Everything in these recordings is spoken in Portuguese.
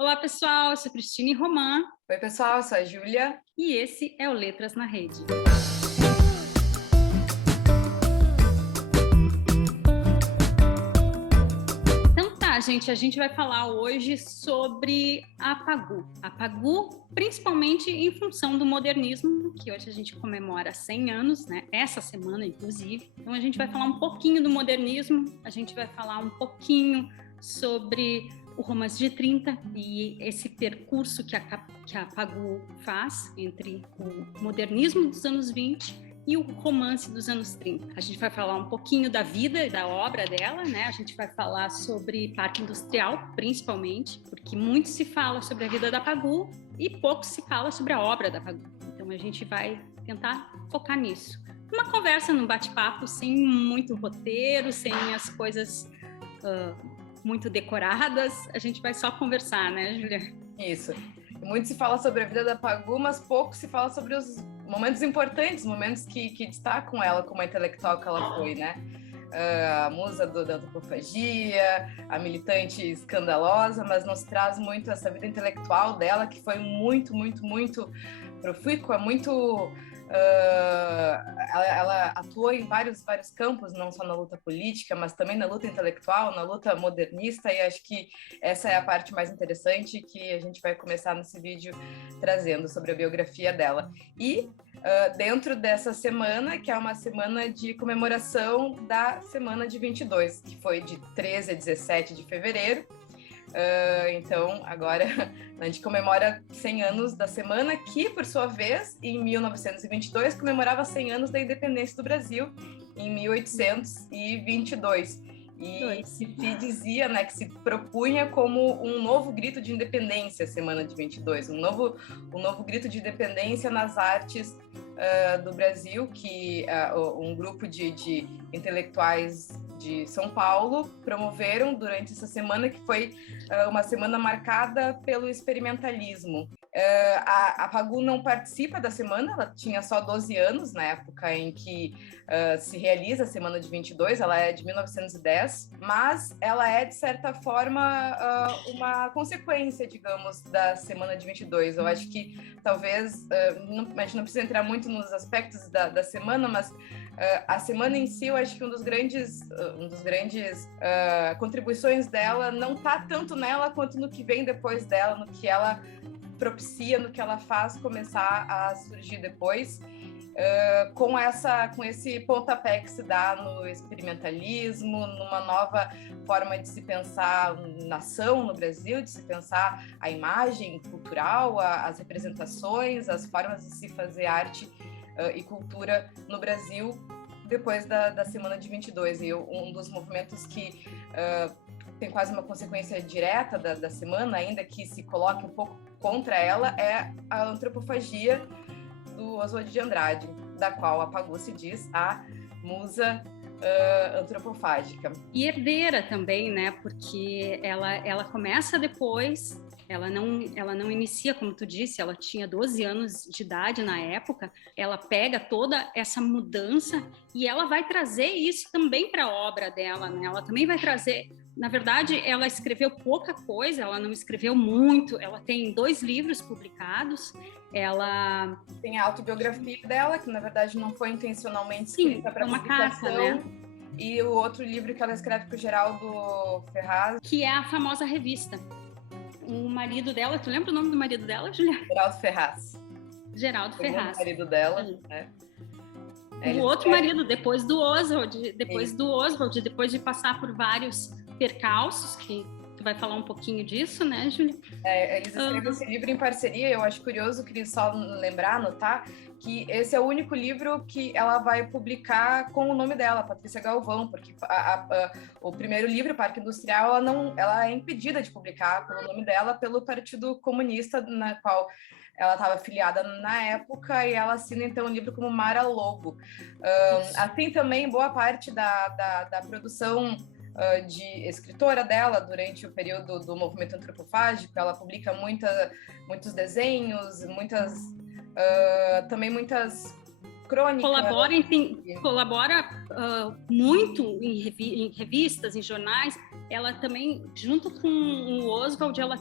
Olá, pessoal, eu sou Cristine Romã Oi, pessoal, eu sou a Júlia. e esse é o Letras na Rede. Então tá, gente, a gente vai falar hoje sobre a Pagu. A Pagu, principalmente em função do modernismo, que hoje a gente comemora 100 anos, né? Essa semana, inclusive. Então a gente vai falar um pouquinho do modernismo, a gente vai falar um pouquinho sobre o romance de 30 e esse percurso que a Pagu faz entre o modernismo dos anos 20 e o romance dos anos 30. A gente vai falar um pouquinho da vida e da obra dela, né? A gente vai falar sobre Parque Industrial, principalmente, porque muito se fala sobre a vida da Pagu e pouco se fala sobre a obra da Pagu. Então a gente vai tentar focar nisso. Uma conversa, num bate-papo, sem muito roteiro, sem as coisas muito decoradas, a gente vai só conversar, né, Júlia? Isso. Muito se fala sobre a vida da Pagu, mas pouco se fala sobre os momentos importantes, momentos que destacam ela como a intelectual que ela foi, né? A musa da antropofagia, a militante escandalosa, mas nos traz muito essa vida intelectual dela, que foi muito profícua, muito... ela atuou em vários campos, não só na luta política, mas também na luta intelectual, na luta modernista, e acho que essa é a parte mais interessante que a gente vai começar nesse vídeo trazendo sobre a biografia dela. E dentro dessa semana, que é uma semana de comemoração da Semana de 22, que foi de 13 a 17 de fevereiro. Então, agora a gente comemora 100 anos da semana, que, por sua vez, em 1922, comemorava 100 anos da independência do Brasil, em 1822. E se dizia, né, que se propunha como um novo grito de independência, a Semana de 22, um novo grito de independência nas artes do Brasil, que um grupo de intelectuais de São Paulo promoveram durante essa semana, que foi uma semana marcada pelo experimentalismo. A Pagu não participa da semana, ela tinha só 12 anos na época em que se realiza a Semana de 22, ela é de 1910, mas ela é, de certa forma, uma consequência, digamos, da Semana de 22. Eu acho que talvez, a gente não precisa entrar muito nos aspectos da semana, mas a semana em si, eu acho que um dos grandes contribuições dela não está tanto nela quanto no que vem depois dela, no que ela propicia, no que ela faz começar a surgir depois, com esse pontapé que se dá no experimentalismo, numa nova forma de se pensar nação no Brasil, de se pensar a imagem cultural, as representações, as formas de se fazer arte e cultura no Brasil depois da Semana de 22. E um dos movimentos que tem quase uma consequência direta da semana, ainda que se coloque um pouco contra ela, é a antropofagia do Oswald de Andrade, da qual a Pagu se diz a musa antropofágica. E herdeira também, né? Porque ela começa depois, ela não inicia, como tu disse, ela tinha 12 anos de idade na época, ela pega toda essa mudança e ela vai trazer isso também para a obra dela, né? Ela também vai trazer... Na verdade, ela escreveu pouca coisa, ela não escreveu muito, ela tem 2 livros publicados, ela... Tem a autobiografia dela, que na verdade não foi intencionalmente escrita para publicação, carta, né? E o outro livro que ela escreve para o Geraldo Ferraz, que é a famosa revista. O marido dela, tu lembra o nome do marido dela, Julia? Geraldo Ferraz. Geraldo Ferraz. O marido dela, né? O outro marido, depois do Oswald, depois de passar por vários percalços, que tu vai falar um pouquinho disso, né, Júlia? Eles escreveram esse livro em parceria. Eu acho curioso, queria só lembrar, anotar, que esse é o único livro que ela vai publicar com o nome dela, Patrícia Galvão, porque o primeiro livro, Parque Industrial, ela é impedida de publicar pelo nome dela pelo Partido Comunista, na qual ela estava afiliada na época, e ela assina então o livro como Mara Lobo. Assim também, boa parte da produção de escritora dela durante o período do movimento antropofágico, ela publica muitos desenhos, também muitas crônica. Colabora muito em revistas, em jornais. Ela também, junto com o Oswald, ela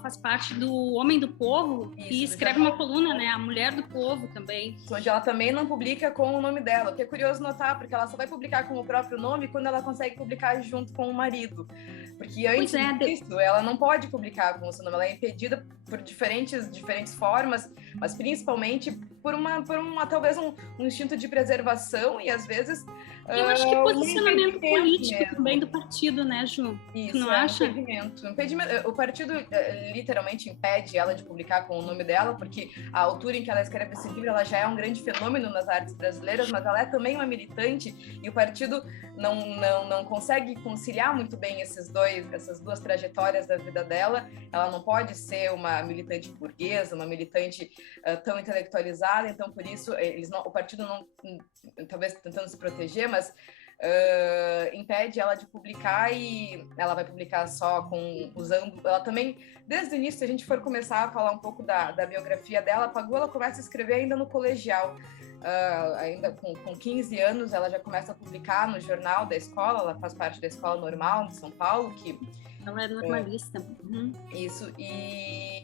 faz parte do Homem do Povo e escreve uma coluna, né? A Mulher do Povo também. Onde ela também não publica com o nome dela, o que é curioso notar, porque ela só vai publicar com o próprio nome quando ela consegue publicar junto com o marido. Porque antes disso, ela não pode publicar com o seu nome, ela é impedida por diferentes formas, mas principalmente por talvez um instinto de preservação e às vezes eu acho que posicionamento político mesmo. Também do partido, né, Ju? Isso, tu não acha? Impedimento. O partido literalmente impede ela de publicar com o nome dela, porque a altura em que ela escreve esse livro, ela já é um grande fenômeno nas artes brasileiras, mas ela é também uma militante e o partido não consegue conciliar muito bem essas duas trajetórias da vida dela. Ela não pode ser uma militante burguesa, uma militante tão intelectualizada, então por isso o partido não, talvez tentando se proteger, mas impede ela de publicar e ela vai publicar só usando... Ela também, desde o início, se a gente for começar a falar um pouco da biografia dela, a Pagou, ela começa a escrever ainda no colegial. Ainda com 15 anos, ela já começa a publicar no jornal da escola, ela faz parte da Escola Normal de São Paulo, que... Ela é normalista. Isso, e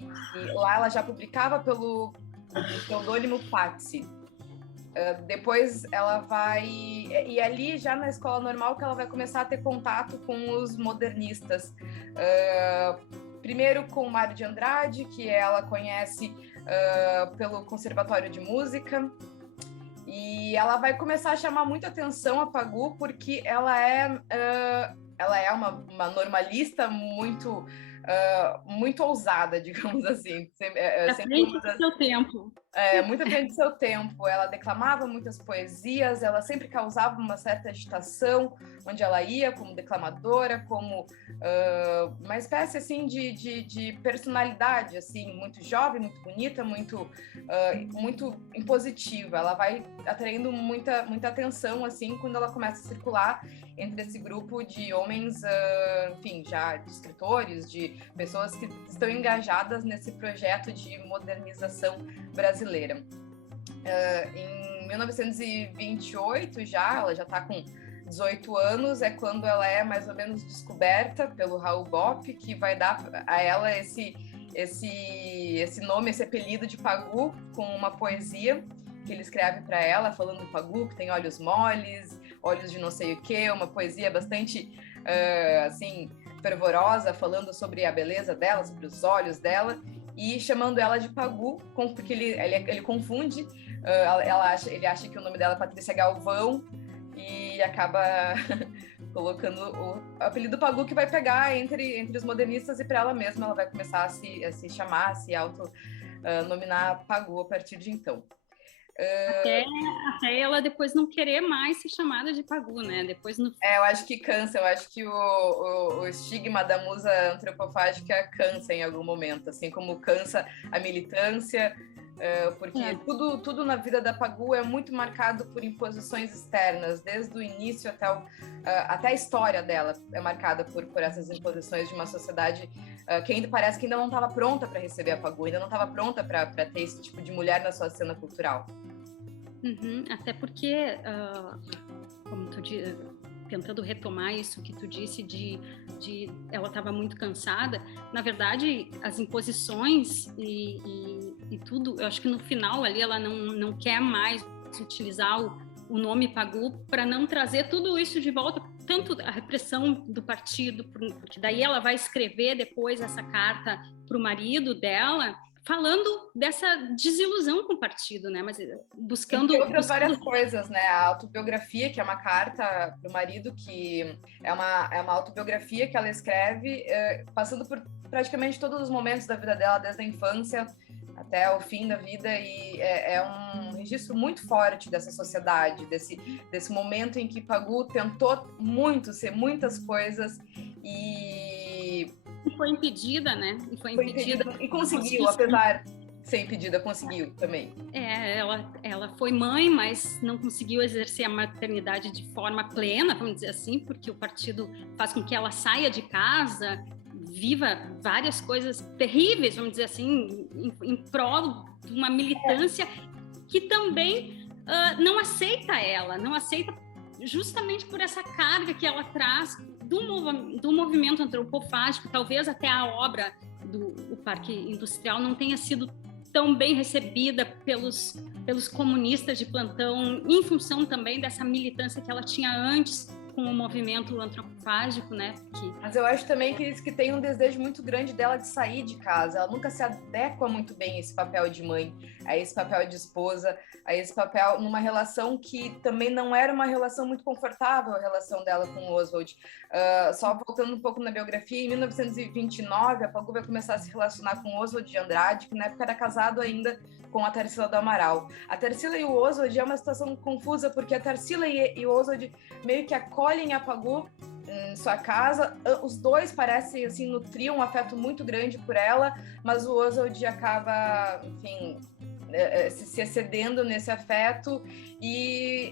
lá ela já publicava pelo pseudônimo Patsy. Depois ela vai... E ali, já na Escola Normal, que ela vai começar a ter contato com os modernistas. Primeiro com o Mário de Andrade, que ela conhece pelo Conservatório de Música. E ela vai começar a chamar muita atenção a Pagou, porque ela é uma normalista muito ousada, digamos assim. À frente do seu tempo. Muito à frente do seu tempo. Ela declamava muitas poesias, ela sempre causava uma certa agitação onde ela ia, como declamadora, como uma espécie assim de personalidade, assim, muito jovem, muito bonita, muito impositiva. Ela vai atraindo muita atenção assim quando ela começa a circular entre esse grupo de homens, enfim, já de escritores, de pessoas que estão engajadas nesse projeto de modernização brasileira. Em 1928 ela já está com 18 anos, é quando ela é mais ou menos descoberta pelo Raul Bopp, que vai dar a ela esse nome, esse apelido de Pagou, com uma poesia que ele escreve para ela, falando do Pagou, que tem olhos moles, olhos de não sei o quê, uma poesia bastante, assim, fervorosa, falando sobre a beleza dela, sobre os olhos dela, e chamando ela de Pagou, porque ele confunde, ele acha que o nome dela é Patrícia Galvão, e acaba colocando o apelido Pagou, que vai pegar entre os modernistas, e para ela mesma ela vai começar a se chamar, a se autonominar Pagou a partir de então. Até ela depois não querer mais ser chamada de Pagou, né? Depois eu acho que cansa, eu acho que o estigma da musa antropofágica cansa em algum momento, assim como cansa a militância, porque tudo na vida da Pagou é muito marcado por imposições externas, desde o início até a história dela é marcada por essas imposições de uma sociedade que ainda parece que ainda não estava pronta para receber a Pagou, ainda não estava pronta para ter esse tipo de mulher na sua cena cultural. Até porque, como tu diz, tentando retomar isso que tu disse de ela estava muito cansada, na verdade as imposições e tudo, eu acho que no final ali ela não quer mais utilizar o nome Pagou para não trazer tudo isso de volta, tanto a repressão do partido, porque daí ela vai escrever depois essa carta para o marido dela, falando dessa desilusão com o partido, né? Mas buscando várias coisas, né? A autobiografia, que é uma carta para o marido, que é uma autobiografia que ela escreve, passando por praticamente todos os momentos da vida dela, desde a infância até o fim da vida, e é um registro muito forte dessa sociedade, desse momento em que Pagou tentou muito ser muitas coisas e foi impedida, né? E conseguiu, apesar de ser impedida, conseguiu também. Ela foi mãe, mas não conseguiu exercer a maternidade de forma plena, vamos dizer assim, porque o partido faz com que ela saia de casa, viva várias coisas terríveis, vamos dizer assim, em prol de uma militância que também não aceita ela, não aceita justamente por essa carga que ela traz do movimento antropofágico. Talvez até a obra do Parque Industrial não tenha sido tão bem recebida pelos comunistas de plantão, em função também dessa militância que ela tinha antes com o movimento antropofágico, né? Mas eu acho também que tem um desejo muito grande dela de sair de casa. Ela nunca se adequa muito bem a esse papel de mãe, a esse papel de esposa, a esse papel numa relação que também não era uma relação muito confortável, a relação dela com o Oswald. Só voltando um pouco na biografia, em 1929, a Pagu vai começar a se relacionar com o Oswald de Andrade, que na época era casado ainda com a Tarsila do Amaral. A Tarsila e o Oswald é uma situação confusa, porque a Tarsila e o Oswald meio que acolhem a Pagu em sua casa. Os dois parecem assim nutrir um afeto muito grande por ela, mas o Oswald acaba, enfim, se excedendo nesse afeto e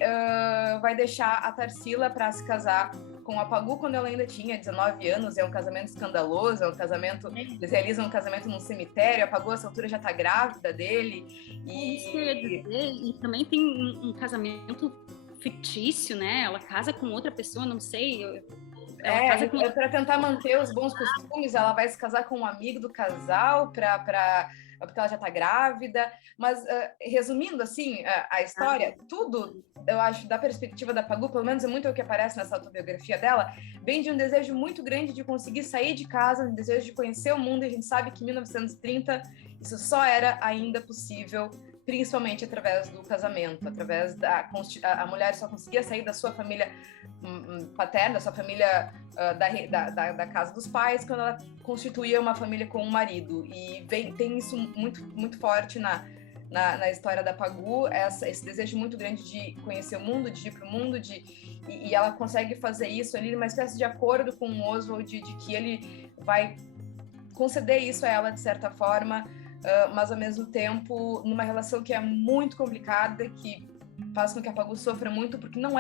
vai deixar a Tarsila para se casar com a Pagu quando ela ainda tinha 19 anos. É um casamento escandaloso, eles realizam um casamento num cemitério. A Pagu, a essa altura, já está grávida dele. E também tem um casamento fictício, né? Ela casa com outra pessoa, não sei. Para tentar manter os bons costumes, ela vai se casar com um amigo do casal porque ela já está grávida. Mas, resumindo, assim, a história, tudo, eu acho, da perspectiva da Pagu, pelo menos é muito o que aparece nessa autobiografia dela, vem de um desejo muito grande de conseguir sair de casa, um desejo de conhecer o mundo, e a gente sabe que em 1930 isso só era ainda possível, principalmente através do casamento, através a mulher só conseguia sair da sua família paterna, da sua família da casa dos pais, quando ela constituía uma família com um marido. E tem isso muito, muito forte na história da Pagu, esse desejo muito grande de conhecer o mundo, de ir para o mundo, e ela consegue fazer isso ali numa espécie de acordo com o Oswald, de que ele vai conceder isso a ela de certa forma, mas ao mesmo tempo numa relação que é muito complicada, que faz com que a Pagu sofra muito, porque não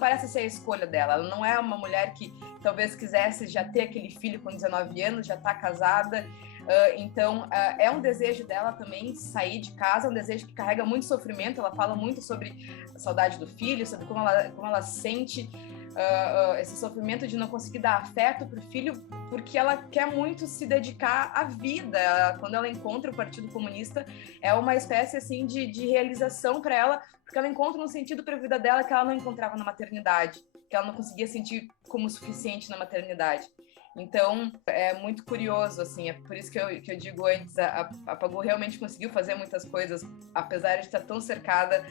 parece ser a escolha dela. Ela não é uma mulher que talvez quisesse já ter aquele filho com 19 anos, já está casada. Então, é um desejo dela também sair de casa, um desejo que carrega muito sofrimento. Ela fala muito sobre a saudade do filho, sobre como ela sente esse sofrimento de não conseguir dar afeto para o filho, porque ela quer muito se dedicar à vida. Quando ela encontra o Partido Comunista, é uma espécie assim de realização para ela, porque ela encontra um sentido para a vida dela que ela não encontrava na maternidade, que ela não conseguia sentir como suficiente na maternidade. Então, é muito curioso, assim, é por isso que eu digo antes, a Pagu realmente conseguiu fazer muitas coisas, apesar de estar tão cercada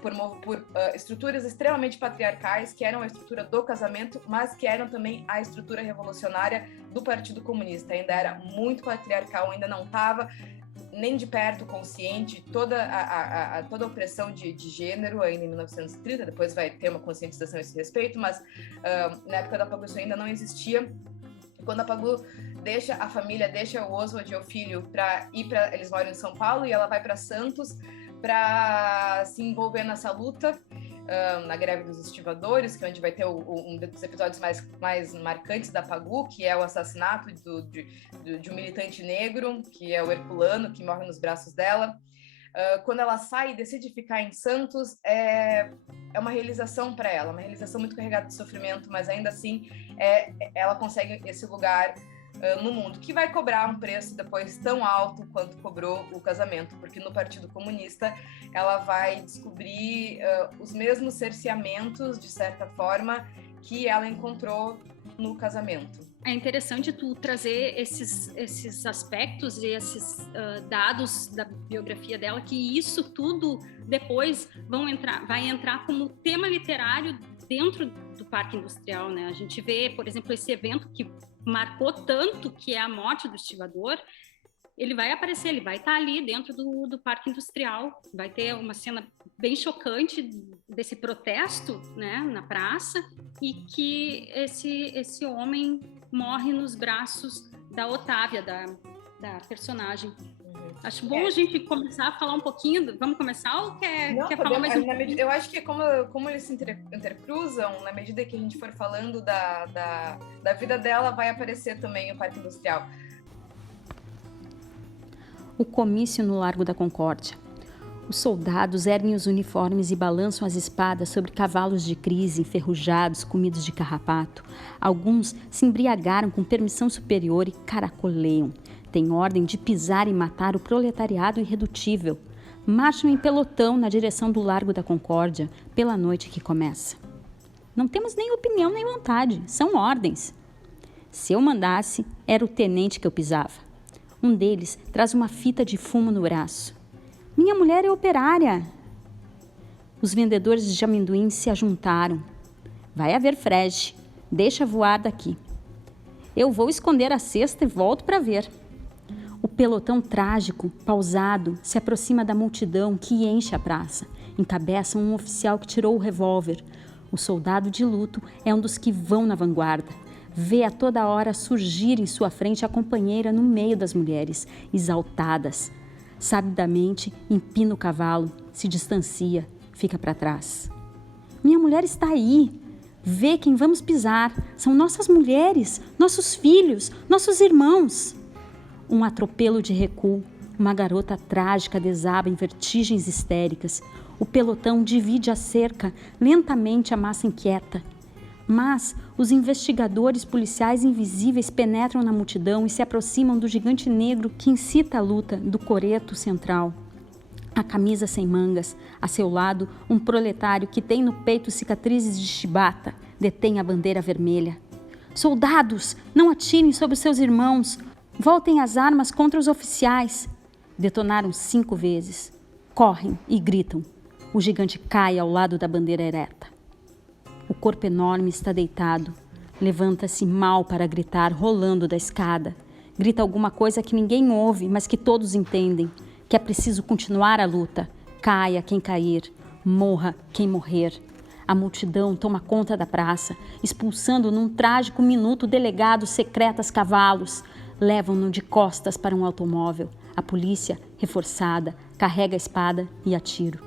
por estruturas extremamente patriarcais, que eram a estrutura do casamento, mas que eram também a estrutura revolucionária do Partido Comunista. Ainda era muito patriarcal, ainda não estava nem de perto consciente toda a opressão de gênero ainda em 1930, depois vai ter uma conscientização a esse respeito, mas na época da Pagu isso ainda não existia. Quando a Pagu deixa a família, deixa o Oswald e o filho eles moram em São Paulo, e ela vai para Santos para se envolver nessa luta, na greve dos estivadores, que é onde vai ter um dos episódios mais marcantes da Pagu, que é o assassinato de um militante negro, que é o Herculano, que morre nos braços dela. Quando ela sai e decide ficar em Santos, é uma realização para ela, uma realização muito carregada de sofrimento, mas ainda assim ela consegue esse lugar no mundo, que vai cobrar um preço depois tão alto quanto cobrou o casamento, porque no Partido Comunista ela vai descobrir os mesmos cerceamentos, de certa forma, que ela encontrou no casamento. É interessante tu trazer esses aspectos e esses dados da biografia dela, que isso tudo depois vai entrar como tema literário dentro do Parque Industrial, né? A gente vê, por exemplo, esse evento que marcou tanto, que é a morte do estivador. Ele vai aparecer, ele vai estar ali dentro do Parque Industrial. Vai ter uma cena bem chocante desse protesto, né, na praça, e que esse homem morre nos braços da Otávia, da personagem. Acho bom a gente começar a falar um pouquinho. Vamos começar ou quer falar mais um pouquinho? Eu acho que como eles se intercruzam, na medida que a gente for falando da vida dela, vai aparecer também o Parque Industrial. O comício no Largo da Concórdia. Os soldados erguem os uniformes e balançam as espadas sobre cavalos de crise enferrujados, comidos de carrapato. Alguns se embriagaram com permissão superior e caracoleiam. Têm ordem de pisar e matar o proletariado irredutível. Marcham em pelotão na direção do Largo da Concórdia, pela noite que começa. Não temos nem opinião nem vontade, são ordens. Se eu mandasse, era o tenente que eu pisava. Um deles traz uma fita de fumo no braço. Minha mulher é operária. Os vendedores de amendoim se ajuntaram. Vai haver frege. Deixa voar daqui. Eu vou esconder a cesta e volto para ver. O pelotão trágico, pausado, se aproxima da multidão que enche a praça. Encabeça um oficial que tirou o revólver. O soldado de luto é um dos que vão na vanguarda. Vê a toda hora surgir em sua frente a companheira no meio das mulheres, exaltadas. Sabidamente, empina o cavalo, se distancia, fica para trás. Minha mulher está aí. Vê quem vamos pisar. São nossas mulheres, nossos filhos, nossos irmãos. Um atropelo de recuo. Uma garota trágica desaba em vertigens histéricas. O pelotão divide a cerca, lentamente a massa inquieta. Mas os investigadores policiais invisíveis penetram na multidão e se aproximam do gigante negro que incita a luta do coreto central. A camisa sem mangas, a seu lado, um proletário que tem no peito cicatrizes de chibata, detém a bandeira vermelha. Soldados, não atirem sobre os seus irmãos. Voltem as armas contra os oficiais. Detonaram 5 vezes. Correm e gritam. O gigante cai ao lado da bandeira ereta. O corpo enorme está deitado. Levanta-se mal para gritar, rolando da escada. Grita alguma coisa que ninguém ouve, mas que todos entendem. Que é preciso continuar a luta. Caia quem cair, morra quem morrer. A multidão toma conta da praça, expulsando num trágico minuto delegados secretas cavalos. Levam-no de costas para um automóvel. A polícia, reforçada, carrega a espada e atira.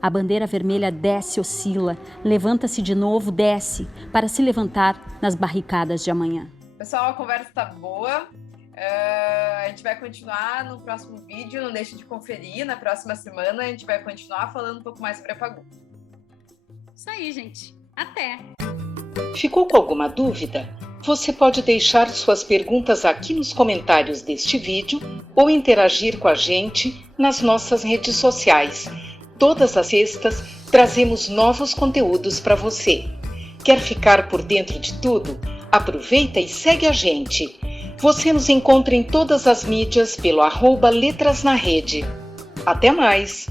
A bandeira vermelha desce, oscila, levanta-se de novo, desce, para se levantar nas barricadas de amanhã. Pessoal, a conversa está boa. A gente vai continuar no próximo vídeo, não deixe de conferir. Na próxima semana a gente vai continuar falando um pouco mais sobre a Pagu. Isso aí, gente. Até! Ficou com alguma dúvida? Você pode deixar suas perguntas aqui nos comentários deste vídeo ou interagir com a gente nas nossas redes sociais. Todas as sextas trazemos novos conteúdos para você. Quer ficar por dentro de tudo? Aproveita e segue a gente. Você nos encontra em todas as mídias pelo @letrasnarede. Até mais!